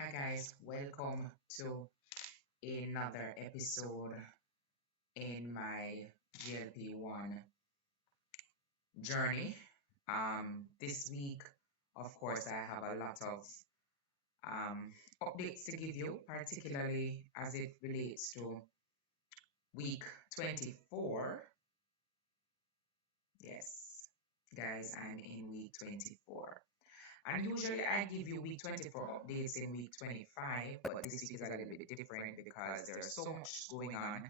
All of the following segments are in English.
Hi guys, welcome to another episode in my GLP-1 journey. This week, of course, I have a lot of updates to give you, particularly as it relates to week 24. Yes, guys, I'm in week 24. And usually I give you week 24 updates in week 25, but this week is a little bit different because there's so much going on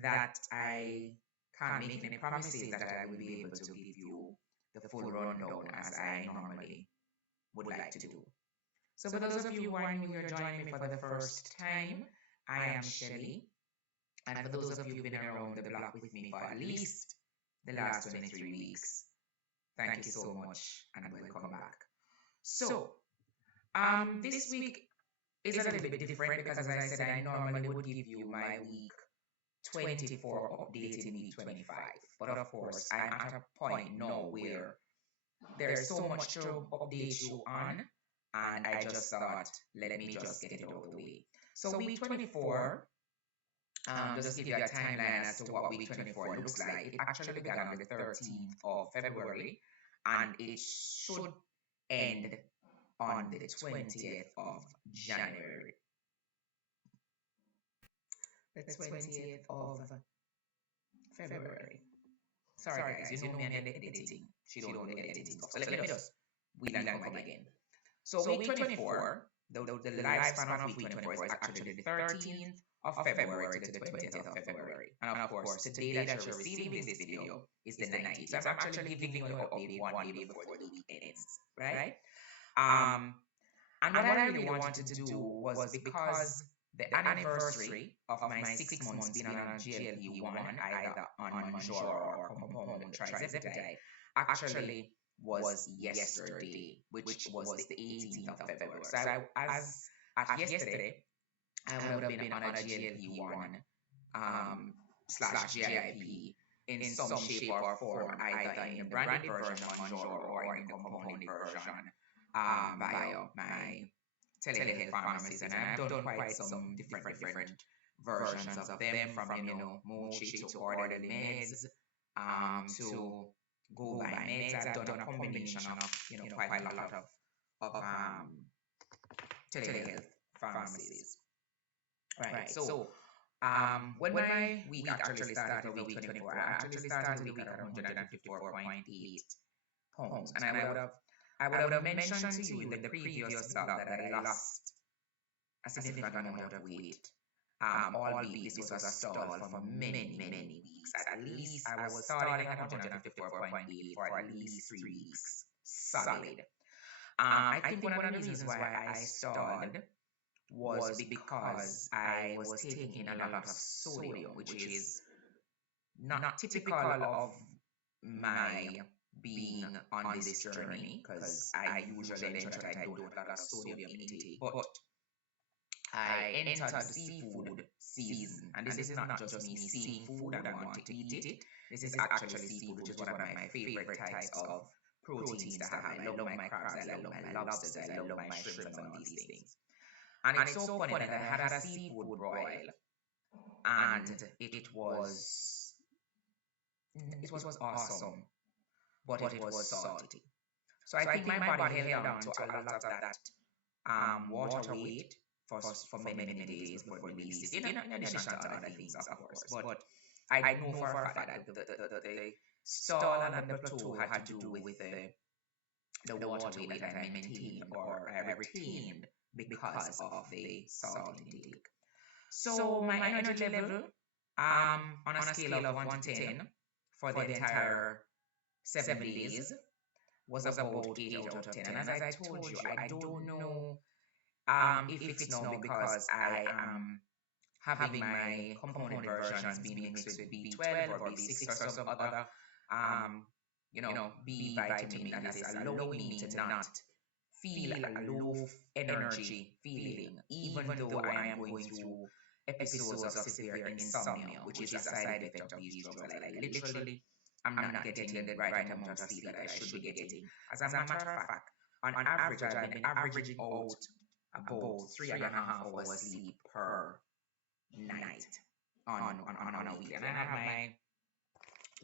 that I can't make any promises that I will be able to give you the full rundown as I normally would like to do. So for those of you who are new here joining me for the first time, I am Shelly. And for those of you who've been around the block with me for at least the last 23 weeks, thank you so much and welcome back. So, this week is a little bit different because, as I said, I normally would give you my week 24 update in week 25. But of course, I'm at a point now where there's so much to update you on, and I just thought, let me just get it out of the way. So, week 24, just to give you a timeline as to what week 24 looks like, it actually began on the 13th of February, and it should end on the 20th of January. The 20th of February. Sorry guys, you know me and the editing. She don't know the editing stuff. So let me just wheel and come again. So week 24, the lifespan of week 24 is actually the 13th of February to the 20th of February. And of course, the day that you're receiving this video is the 19th. So I'm actually giving you an update one day before the week ends, right? And what I really wanted to do was because the anniversary of my 6 months being on a GLP-1, either on Mounjaro or compound Tirzepatide, actually was yesterday, which was the 18th of February. So as at yesterday, I would have been on a GLP-1 slash GIP in some shape or form, either in the branded version of Mounjaro or in the compounded version via my telehealth pharmacies, and I've done quite some different versions of them, from Mochi to order the meds, to go by meds. I've done a combination of quite a lot of telehealth pharmacies. Right. So when my week actually started, the week 24, I actually started the week at 154.8 pounds, and I would have mentioned to you in the previous blog that I lost a significant amount of weight. Albeit this was a stall for many weeks. At least I was starting at 154.8 for at least 3 weeks solid. I think one of the reasons why I stalled was because I was taking in a lot of sodium, which is not typical of my being on this journey, because I usually ensure that I don't have a lot of sodium intake. But I entered the seafood season, and this is not just me seeing food and wanting to eat it. This is actually seafood, which is one of my favorite types of proteins to have. I love my crabs, I love my lobsters, I love my shrimps, and all these things. And it's so funny that I had a seafood broil, and it was awesome, but it was salty. So I think my body held on to a lot of that water weight for many days before it released it, in addition to other things, of course. But I know for a fact that the stall and the plateau had to do with the water weight that I maintained, or I retained, because of the salt intake. So my energy level, on a scale of 1 to 10 for the entire 7 days, was about 8 out of 10. And as I told you, I don't know if it's now because I am having my component versions being mixed with B12 or B6 or some other B vitamin that is allowing me to not feel a low energy feeling, even though I am going through episodes of severe insomnia, which is a side effect of these drugs. Like literally, I'm not getting the right amount of sleep that I should be getting. As a matter of fact, on average, I've been averaging out about 3.5 hours sleep per night on a week. And I have my,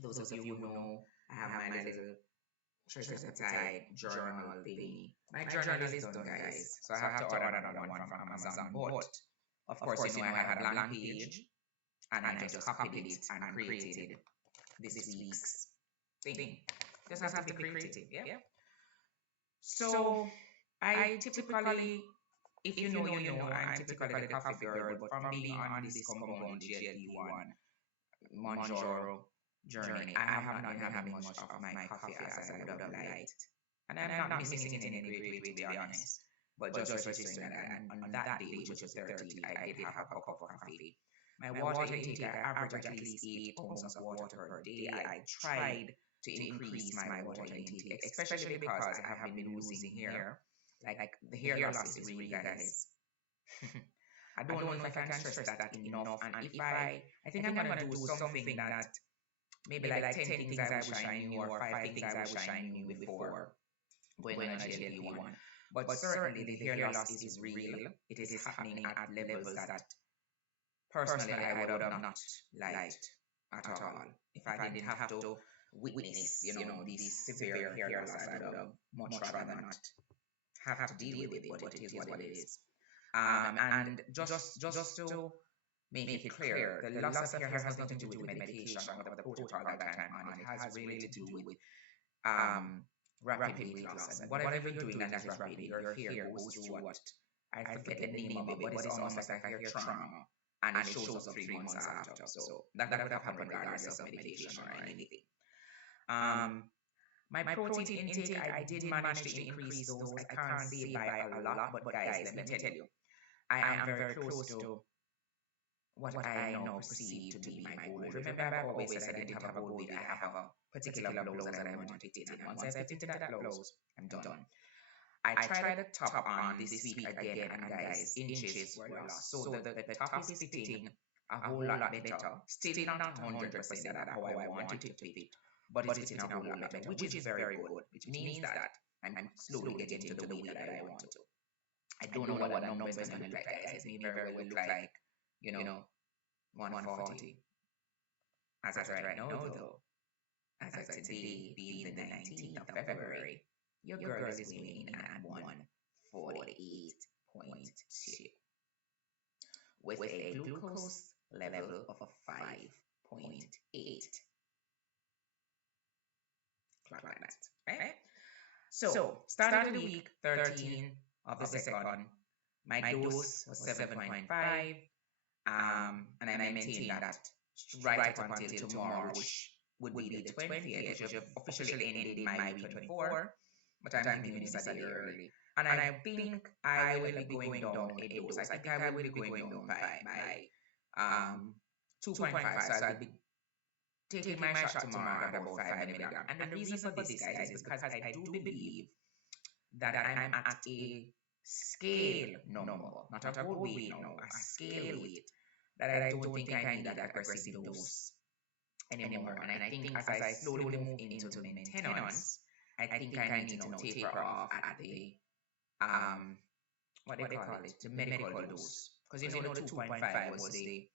those of you who know, I have my little Tirzepatide journal thingy. My journal is done, guys, so I have to order another one from Amazon. But of course, I had a blank page, and I just copied it and created this week's thing. Just have to be creative, yeah. So I typically, if you know, you know, I'm typically the coffee girl, but from being on this compound GLP-1 Mounjaro journey, I have not been having much of my coffee as I would have liked. And I'm not missing it in any great way, to be honest. But just registering that, on that day, which was the 13th, I did have a cup of coffee. My water intake, I average at least 8 ounces of water per day. I tried to increase my water intake, especially because I have been losing hair. Like the hair loss is real, guys. I don't know if I can stress that enough. And if I think I'm gonna do something that maybe like 10 things I wish I knew, or 5 things I wish I knew before going on a GLP-1. But certainly the hair loss is real. It is happening at levels that personally I would have not liked at all. If I didn't have to witness, this severe hair loss, I would have much rather not have to deal with it, but it is what it is. And just to make it clear, the loss of hair has nothing to do with medication or the protocol that I'm on. It has really to do with rapid weight loss. And whatever you're doing that is rapid, your hair goes through what, I forget the name of it, but it's almost like a hair trauma, and it shows up 3 months after. So that would have happened regardless of medication or anything. My protein intake, I did manage to increase those. I can't say by a lot, but guys, let me tell you, I am very close to what I now perceive to be my goal. Remember, I've always said I didn't have a goal weight. I have a particular blouse that I want to fit in, and once I fit into that blouse, I'm done. I tried the top on this week again, and guys, inches were lost. So the top is fitting a whole lot better. Still not 100% that how I want it to fit, but it's fitting a whole lot better, which is very good, which means that I'm slowly getting to the weight that I want to. I don't know what a number is going to look like, guys. It may very well look like, 140. As of right now, though, as of today, being the 19th of February, your girl is weighing in at 148.2 with a glucose level of 5.8. Clock like that, right? So, started the week 13 of the second. My dose was 7.5. And I maintain that right up until tomorrow, which would be the 20th, which officially ended my week 24, but I'm giving this a day early. And I think I will be going down a dose. I think I will be going down by 2.5, so I'll be taking my shot tomorrow at about 5 milligrams. And the reason for this, guys, is because I do believe that I'm at a scale number, not a whole weight number, a scale weight, that I don't think I need that aggressive dose anymore. And I think as I slowly move into maintenance, I think I need to taper off at the what they call it, the medical dose. Because the 2.5 was the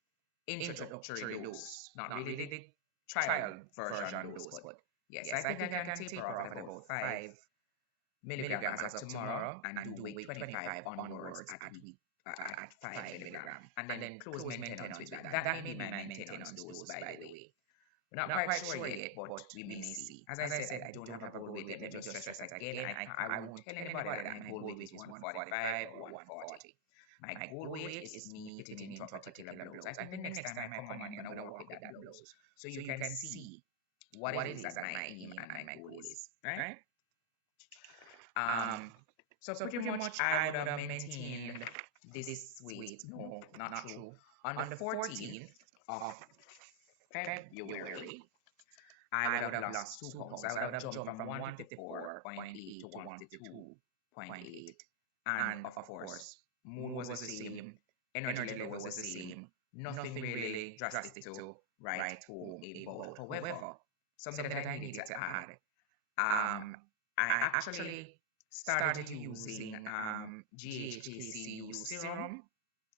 introductory dose, not really the trial version dose. But yes, I think I can taper off at about 5 milligrams as of tomorrow and do week 25 onwards at 5 milligrams, and then close maintenance with that. That may be my maintenance dose, by the way. We're not quite sure yet, but we may see. As I said, I don't have a goal weight. Let me just stress that again. I won't tell anybody that my goal weight is 145 or 140. My goal weight is me fitting into a particular blouse. I think the next time I come on, I'm going to work with that blouse, so you can see what it is that my aim and my goal is, right? So pretty much I would have maintained this weight. No, not true. On the 14th of February, I would have lost 2 pounds. I would have jumped from 154.8 to 152.8. And of course, mood was the same, energy level was the same, nothing really drastic to write home about. However, something that I needed to add, I actually started using GHKCU serum.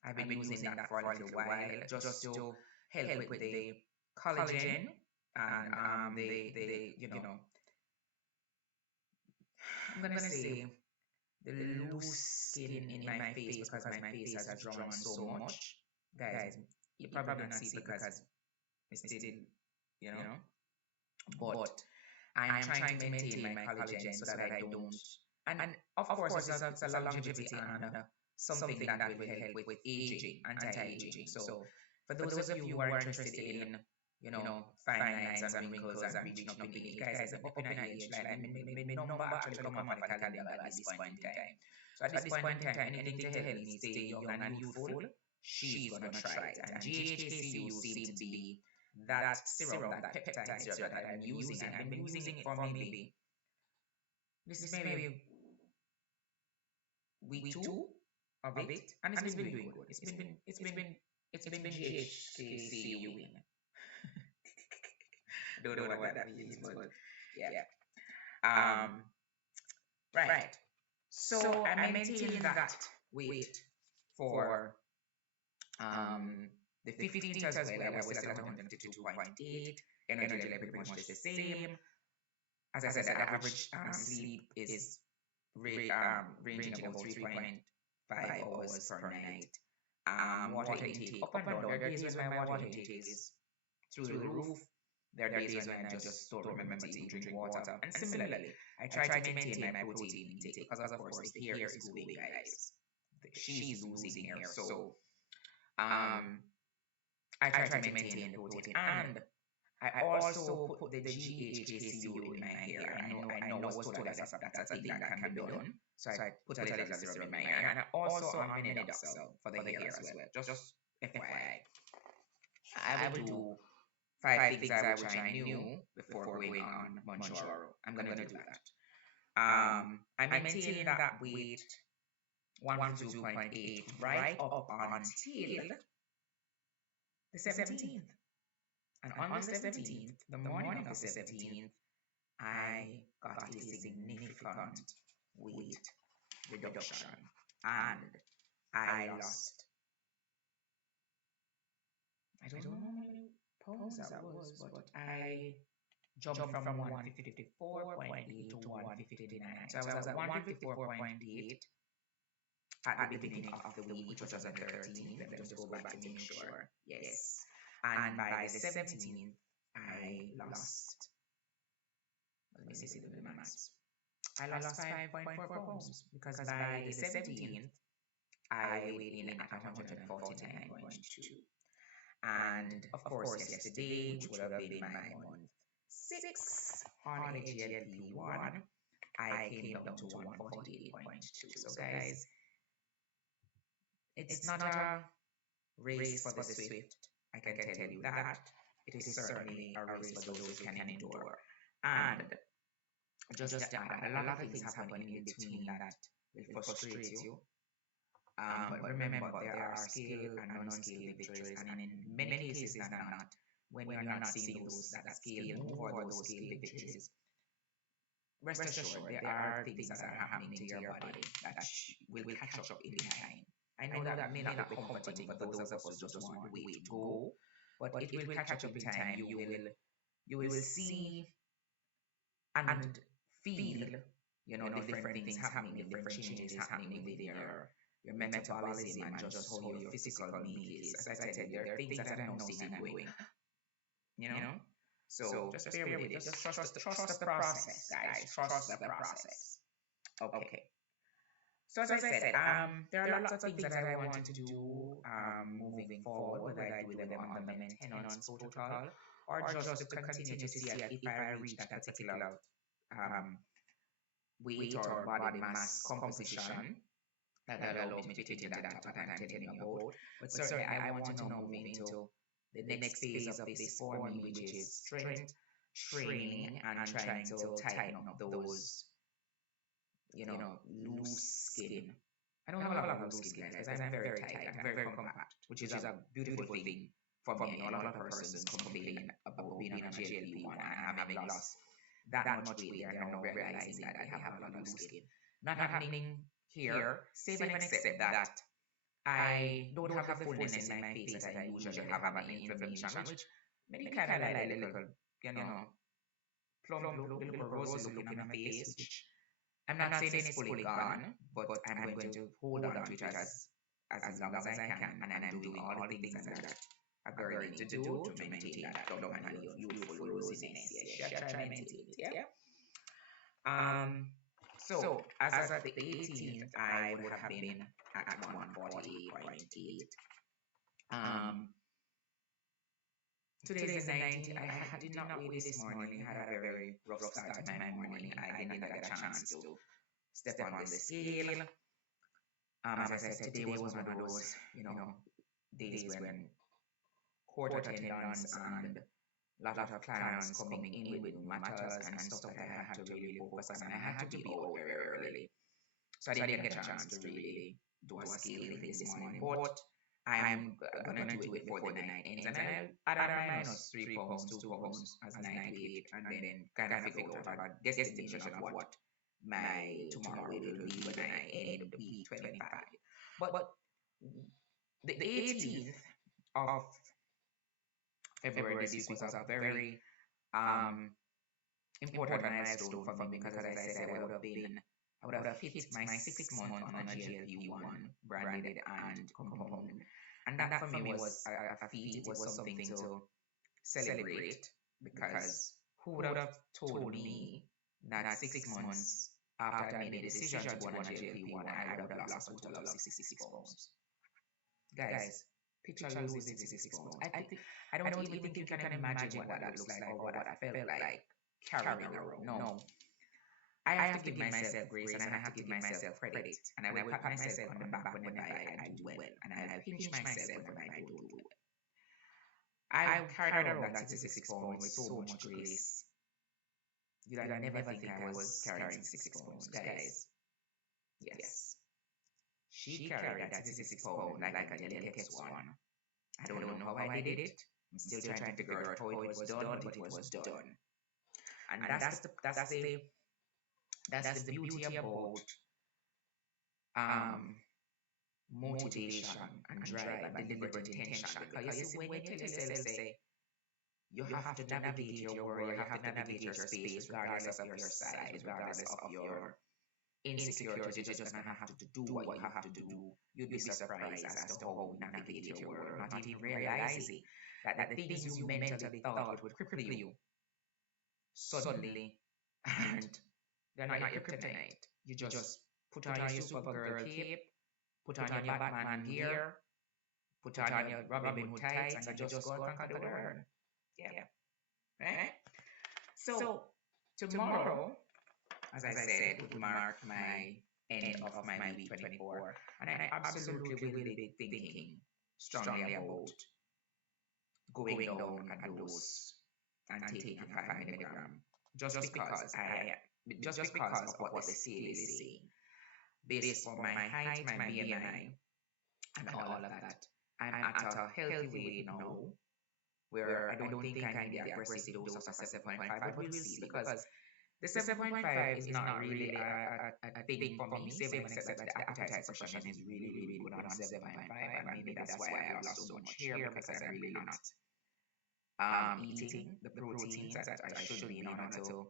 I've been using that for a little while just to help with the collagen and the I'm gonna say the loose skin in my face because my face has drawn so much. Guys, you probably not see it because it's still, but I'm trying to maintain my collagen so that I don't. And of course, it's a longevity and something that will help with aging, anti-aging. So for those of you who are interested in, fine lines and wrinkles and reaching up in age, guys, I'm up in age. Like my number actually come off the calendar at this point in time. So at this point in time, anything to help me stay young and youthful, she's gonna try it. And GHKCU seems to be that serum, that peptide serum that I'm using. I've been using it for maybe this is maybe week two of it, and it's been doing good. It's been GHKCUing. Don't know what that means, but yeah. Right. So I maintained that weight for the 15th as well. I was still at 152.8. Energy level pretty much the same. As I said, the average sleep is ranging about 3.5 hours per night. Water intake up and down. There are days when my water intake is through the roof. There are days when I just don't remember to even drink water. And similarly, I try to maintain my protein intake because, of course, the hair is going, guys. She's losing hair. So I try to maintain the protein. And I also put the GHKCU in my hair. I know I was told that's a thing that can be done. So I put a little serum in my hair. And I also on Minoxidil for the hair as well. Just FYI. I will do 5 things which I knew before going on Mounjaro. I'm gonna do that. I maintained that weight 102.8 right up until the 17th. And on the 17th, the morning of the 17th, I got a significant weight reduction. And I lost, I don't know how many pounds that was, but I jumped from 154.8 to 159. So I was at 154.8 at the beginning of the week, which was on the 13th. Let me just go back to make sure. Yes. And by the 17th, I lost, let me see the maths. I lost 5.4 pounds because by the 17th, I weighed in at 149.2. And of course, yesterday, which would have been my month 6 on a GLP-1, I came down to 148.2. So guys, it's not a race for the swift. I can tell you that. It is certainly a race for those who can endure. And just to add, a lot of things happen in between that will frustrate you. But remember, there are scale and non-scale victories, and in many cases, not when you're not seeing that scale move or those scale victories. Rest assured, there are things that are happening to your body that will catch up in time. I know that may not be comforting for those of us who just want the way to go, but it will catch up in time. You will see and feel, different things happening, different changes happening with your metabolism and just how your physical make is. As I said, there are things that I'm now seeing and going, So just bear with it. Just trust the process, guys. Trust the process. Okay. So as I said, there are lots of things that I want to do moving forward, whether I do them on the maintenance protocol or just to continue to see if I reach that particular weight or body mass composition that allows me to get into that what I'm telling you about. But certainly, I want to now move into the next phase of this for me, which is strength training and trying to tighten up those, loose skin. I don't have a lot of loose skin, guys, because I'm very tight. I'm very compact, which is a beautiful thing for me. A lot of persons complain about being on a GLP-1 and having lost that much weight. They are now realizing that I have a lot of loose skin. not happening here, save and except that I don't have the fullness in my face that I usually have at my intervention, which maybe kind of like a little, you know, plum look, a little rosy looking on my face, which I'm not saying it's fully gone, but I'm going to hold on to it as long as I can, and I'm doing all the things that a girl needs to do to maintain that plum and youthful rosiness. Yes, yeah, try to maintain it. Yeah. So as at the 18th, I would have been at 148.8. Today's the 19th. I did not weigh this morning. I had a very rough start to my morning. I didn't get a chance to step on the scale. As I said, today was one of those, days when court attendance and a lot of clients coming in with matters and stuff that I had to really focus on. I had to be out very early. So I didn't get a chance to really do a scale thing this morning. But I'm gonna do it before the night ends, and I'll add on minus 3 pounds, 2 pounds as night weight, and then kind of figure out a guesstimation of what my tomorrow weight will be when I end week 25. But the 18th of February this week was a very important milestone for me because, as I said, I would have hit my 6 month on a GLP-1 branded and compound. And that for me was a feat. It was something to celebrate because who would have told me that 6 months after I made the decision to go on a GLP-1, I would have lost a total of 66 pounds. Guys, picture losing 66 pounds. I don't even think you can imagine what that looks like or what I felt like carrying around. No. I have to give myself grace and I have to give myself credit. And I will pat myself on the back whenever I do well. And I'll pinch myself whenever I don't do well. I carried around that 66 pounds with so much grace. You'd never think I was carrying 66 pounds, guys. Yes. She carried that 66 pounds like a delicate swan. I don't know how I did it. I'm still trying to figure out how it was done, but it was done. And that's the beauty about motivation and drive and deliberate intention. Because you see, when you tell yourself, say, you have to navigate your world, you have to navigate your space, regardless of your size, regardless of your insecurities, you just gonna have to do what you have to do. You'd be surprised as to how you navigate your world, not even realizing that the things you mentally thought would cripple you suddenly aren't. They're not your kryptonite. You just put on your Supergirl cape, put on your Batman gear, put on your Robin Hood tights, and you just go and conquer the world. Yeah. Right? So, tomorrow, as I said, would mark my end of my week 24. And I absolutely will be thinking strongly about going down a dose and taking a 5 milligram. Just because of what the scale is saying. Based on my height, my BMI, and all of that, I'm at a healthy weight now where I don't think I need the aggressive dose of a 7.5, but we'll see because the 7.5 is not really a thing for me, save except that the appetite suppression is really, really good on 7.5, and maybe that's why I lost so much here because I'm really not eating the proteins that I should be in order to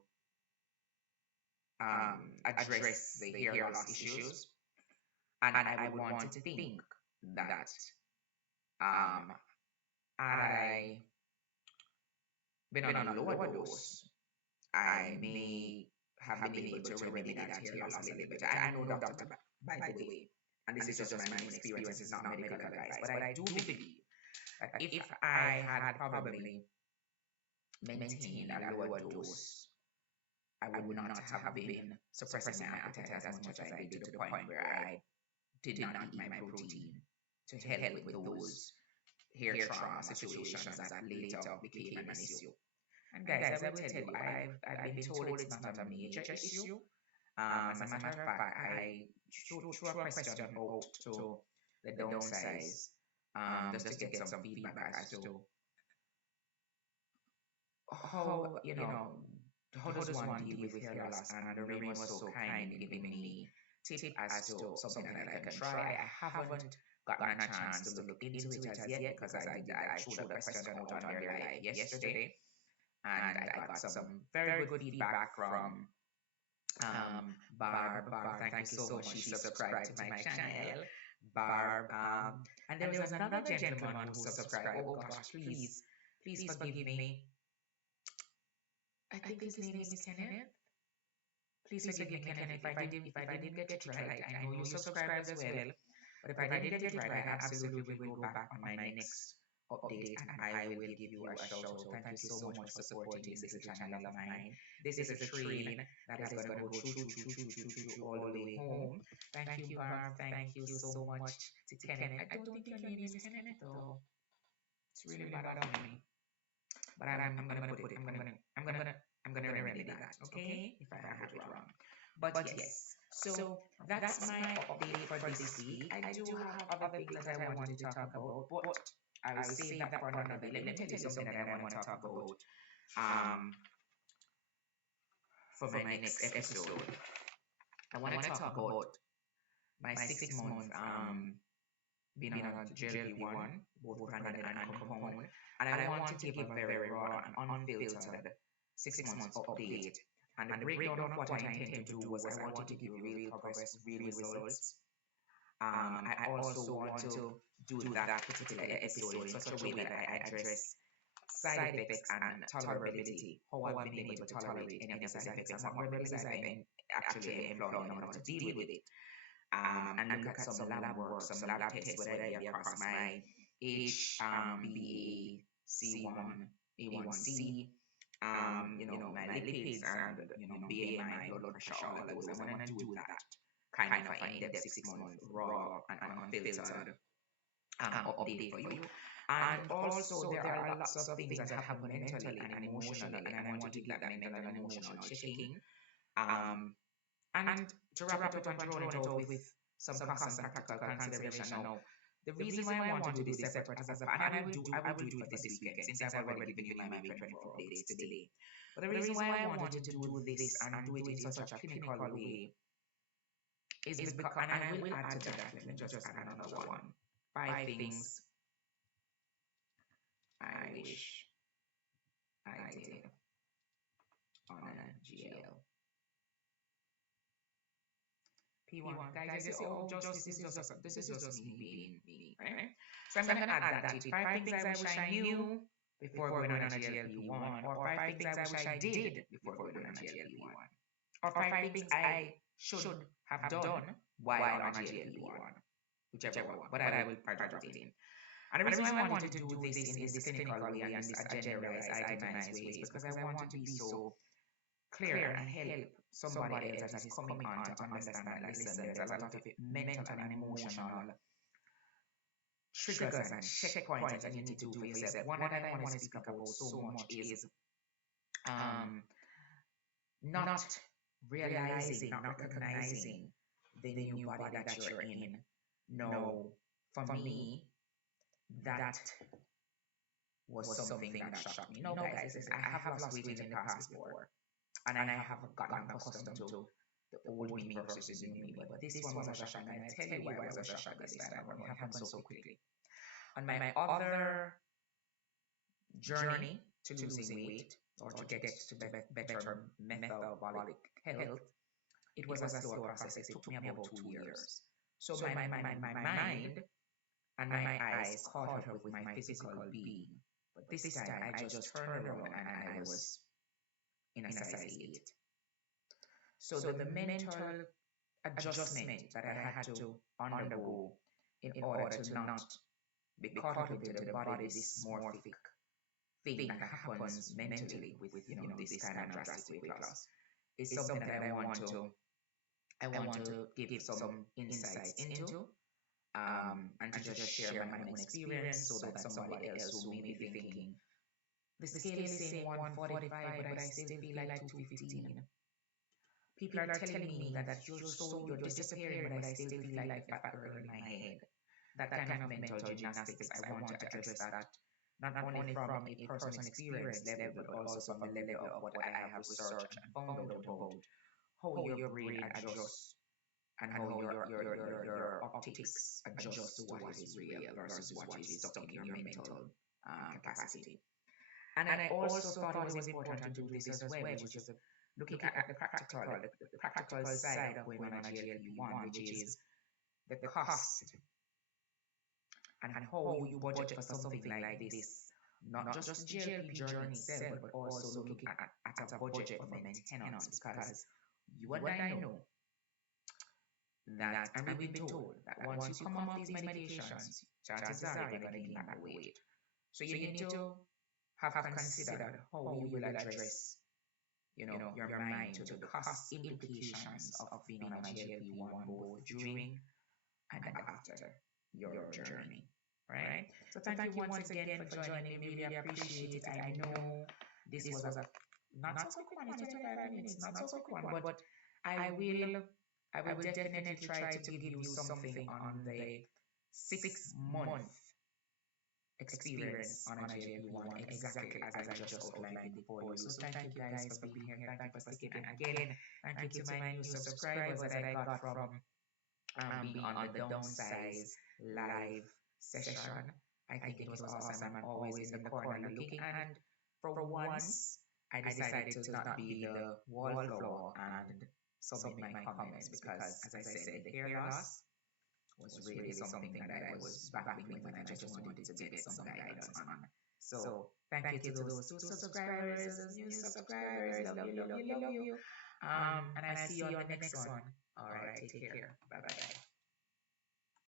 address the hair loss issues. And I would want to think that had I been on a lower dose, I may have been able to remedy that hair loss a little bit. I'm no doctor, by the way, and this is just my own experience, it's not medical advice, but I do believe that if I had probably maintained a lower dose, I would not have been suppressing my appetite as much as I did to the point where I did not eat my protein to help with those hair trauma situations that later became an issue. And guys, I will tell you, I've been told it's not a major issue. As a matter of fact, I threw a question out to the downsize just to get some feedback as to how does one deal with hair loss? And Lorraine was so kind in giving me tip as to something that I can try. I haven't gotten a chance to look into it as yet because I threw the question out on their live yesterday, and I got some very good feedback from Barb. Barb, thank you so much. She subscribed to my channel. Barb, and there was another gentleman who subscribed. Oh gosh, please forgive me. I think his name is Kenneth. Please forgive me, Kenneth, if I didn't get it right. I know you subscribed as well, but if I didn't get it right, I absolutely will go back on my next update and I will give you a shout out. Thank you so much for supporting this little channel of mine. This is a train that is going to go through all the way home. Thank you, Barb. Thank you so much to Kenneth. I don't think your name is Kenneth though. It's really bad of me. But I'm gonna put it. I'm gonna remedy that. Okay, if I have it wrong. But yes. So that's my update for this week. I do have other things that I wanted to talk about, but I will save that for another day. Let me tell you something that I want to talk about for my next episode. I want to talk about my 6 months being on a GLP-1, both branded and compound, and I want to give a very raw and unfiltered 6 months update. And the breakdown of what I intend to do was I wanted to give you real progress, real results. I also want to do that particular episode in such a way that I address side effects and tolerability, how I've been able to tolerate any of the side effects and what remedies I've been actually employing in order to deal with it. And look at some lab work, some lab tests, whether it be across my HbA1c, A1C, my lipids and BMI, blood pressure, all of those. I want to do that kind of an in-depth 6 month raw and unfiltered update for you. And also there are lots of things that happen mentally and emotionally, and I want to give that mental and emotional checking. And to wrap it up and drone it out with some cost and practical consideration. Now, the reason why I want to do this separate as a and I will do it for this weekend since I've already given you my week 24 updates today. But the reason why I wanted to do this and do it in such a clinical way is because, and I will add to that, let me just add another one. 5 things I wish I did on a GL. P1, guys, you say, oh, this is just me being me, right? So I'm gonna add that to it. 5 things I wish I knew before going on a GLP-1, or 5 things I wish I did before going on a GLP-1, or 5 things I should have done while on a GLP-1, whichever one, but I will drop it in. And the reason why I wanted to do this in this clinical way and this agendaized, itemized way is because I want to be so clear and help somebody else that is coming on to understand that, listen, there's a lot of mental and emotional triggers and checkpoints that you need to do for yourself. One that I want to speak about so much is not realizing, not recognizing the new body that you're in. No, for me, that was something that shocked me. No, guys, listen, I have lost weight in the past before, and I have gotten accustomed to the old me versus the new me. But this one was a shock, and I tell you why it was a shock this time around. It happened so quickly. On my other journey to losing weight or to get to better metabolic health, it was a slower process. It took me about 2 years. So my mind and my eyes caught up with my physical being. But this time I just turned around and I was in a size 8. So the mental adjustment that I had to undergo in order to not be caught up with the body dysmorphic thing that happens mentally with this kind of drastic weight loss is something that I want to give some insights into, and to just share my own experience so that somebody else who may be thinking, the scale is saying 145, but I still feel like 215. People are telling me that you're disappearing, but I still feel like a fat girl in my head. That kind of mental gymnastics, I want to address that not only from a personal experience level, but also from the level of what I have researched and found out about how your brain adjusts and how your optics adjust to what is real versus what is stuck in your mental capacity. And I also thought it was important to do this as well, which is looking at the practical side of going on a GLP-1, which is the cost and how you budget for something like this. Not just the GLP journey itself, but also looking at a budget for maintenance, because you and I know that, and we've been told that once you come off these medications, chances are you're going to gain back weight. So you need to have considered how you will address, your mind to the cost implications of being on a GLP-1 both during and after your journey, right? So thank you once again for joining me. Really appreciate it. I know this was a not so quick one, it's 25 minutes, not so quick one, but I will definitely try to give you something on the 6-month experience on a GLP-1, exactly as I just outlined it for you. So thank you guys for being here. Thank you for sticking. And again, thank you to my new subscribers that I got from being on the downsize live session. I think it was awesome. I'm always in the corner looking, and for once, I decided to not be the wallflower and submit my comments, because, as I said, the hair loss was really something that I was battling with, and I just wanted to get some guidance on. So thank you to those 2 subscribers, those new subscribers. Love you, love you, love you. And I see you on the next one. All right, take care. Bye bye.